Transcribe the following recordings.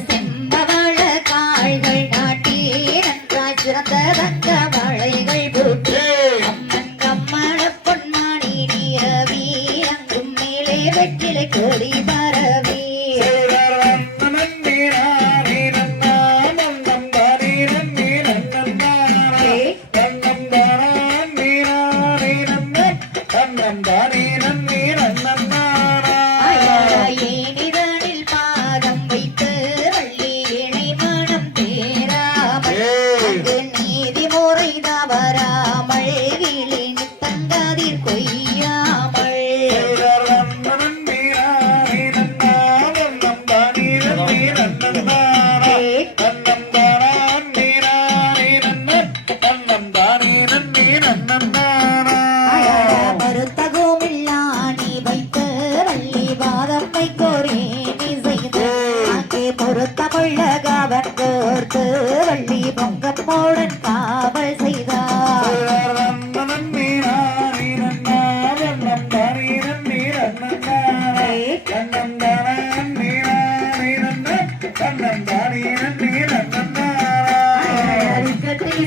செம்பவள காய்கள் நாட்டி நன்றாய் சிறந்த தங்க மழைகள் போட்டு அம்மன் கம்மள பொன்மாணி நீரவி அங்கும் மேலே வெற்றிலை கொடி பரவி வள்ளி பொங்கமோடன் காவல் செய்தார்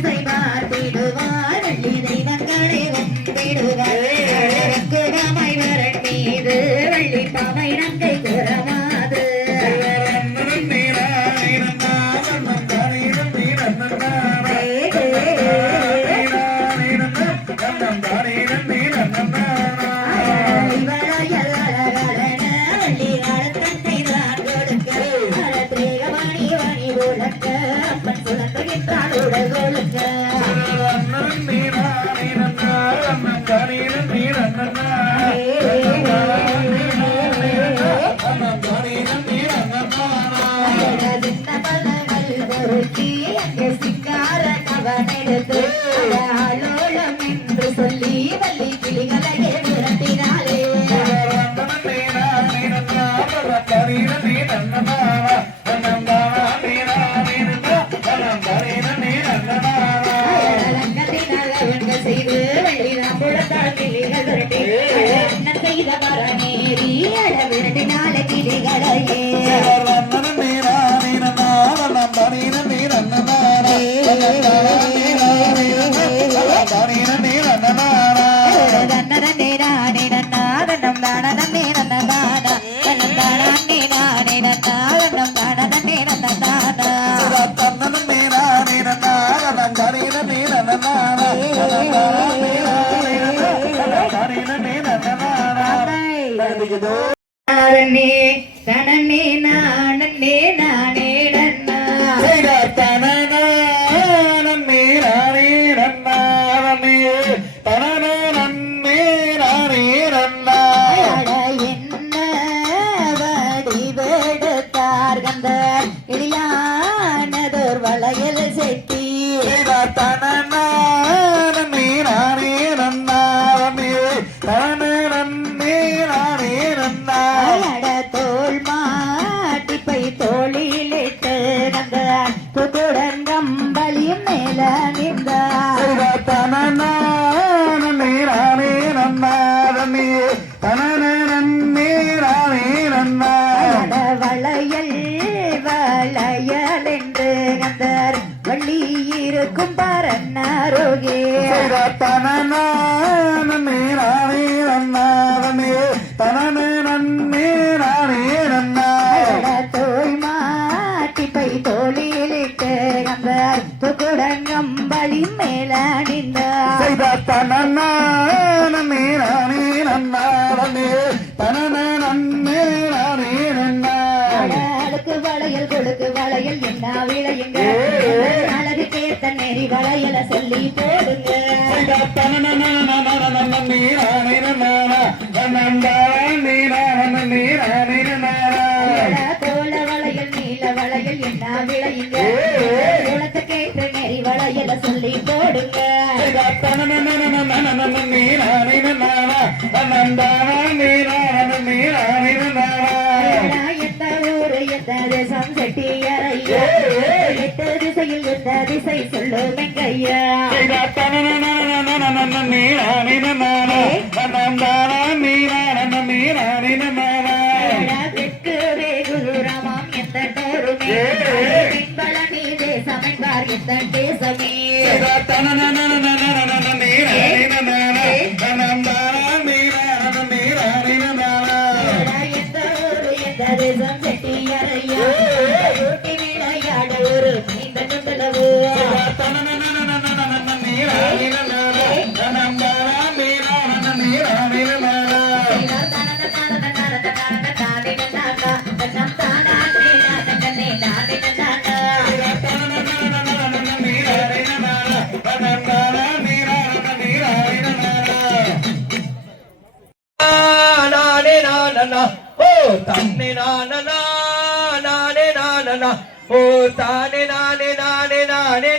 செய்வார் வள்ளி தெய்வங்களே வந்திடுவார் மீது வள்ளி பாவை நங்கை குறமாது சிங்கார கவனெடுத்து ஆளோளம் என்று சொல்லி வள்ளி கிளிகளையே விரட்டினாலே செய்து வள்ளி நம்புடத்தால் கிளிகள் விரட்டி அண்ணன் செய்த பரநேரி அட விரட்டினாலே கிளிகளையே தனனே நானே நானே எளியானதோர் வளையல் செட்டி தோல் மாட்டிப்பை தோளிலிட்டு புதுடன் கம்பளியும் மேல நின்றார் வளையல் வளையல் என்று கந்தர் வள்ளி இருக்கும் பரன்னாரோகே தோய் மாட்டிப்பை தோளிலிட்டு கந்தர் துக்குடங்கம்பளி மேல நின்றார் வளையல் கொடுக்கு வளையல் என்ன விளையுங்க அழகு கேத்த நெறி வளையல சொல்லி போடுங்க தோல வளையல் நீல வளையல் என்ன விளையுங்க குளத்தை கேட்ட நெறி வளையல சொல்லி போடுங்க தேசம் செட்டியரையா எட்டு திசையில் எந்த திசை சொல்லுமெங்கையா தெற்கு எத்தன் தேசமே எந்த ஊரு எந்த தேசம் செட்டியாரையா ஊட்டி விளையாட ஒரு நீண்ட நுண்டளவு தன்னை நானே நானே ஓ தானே நானே நானே நானே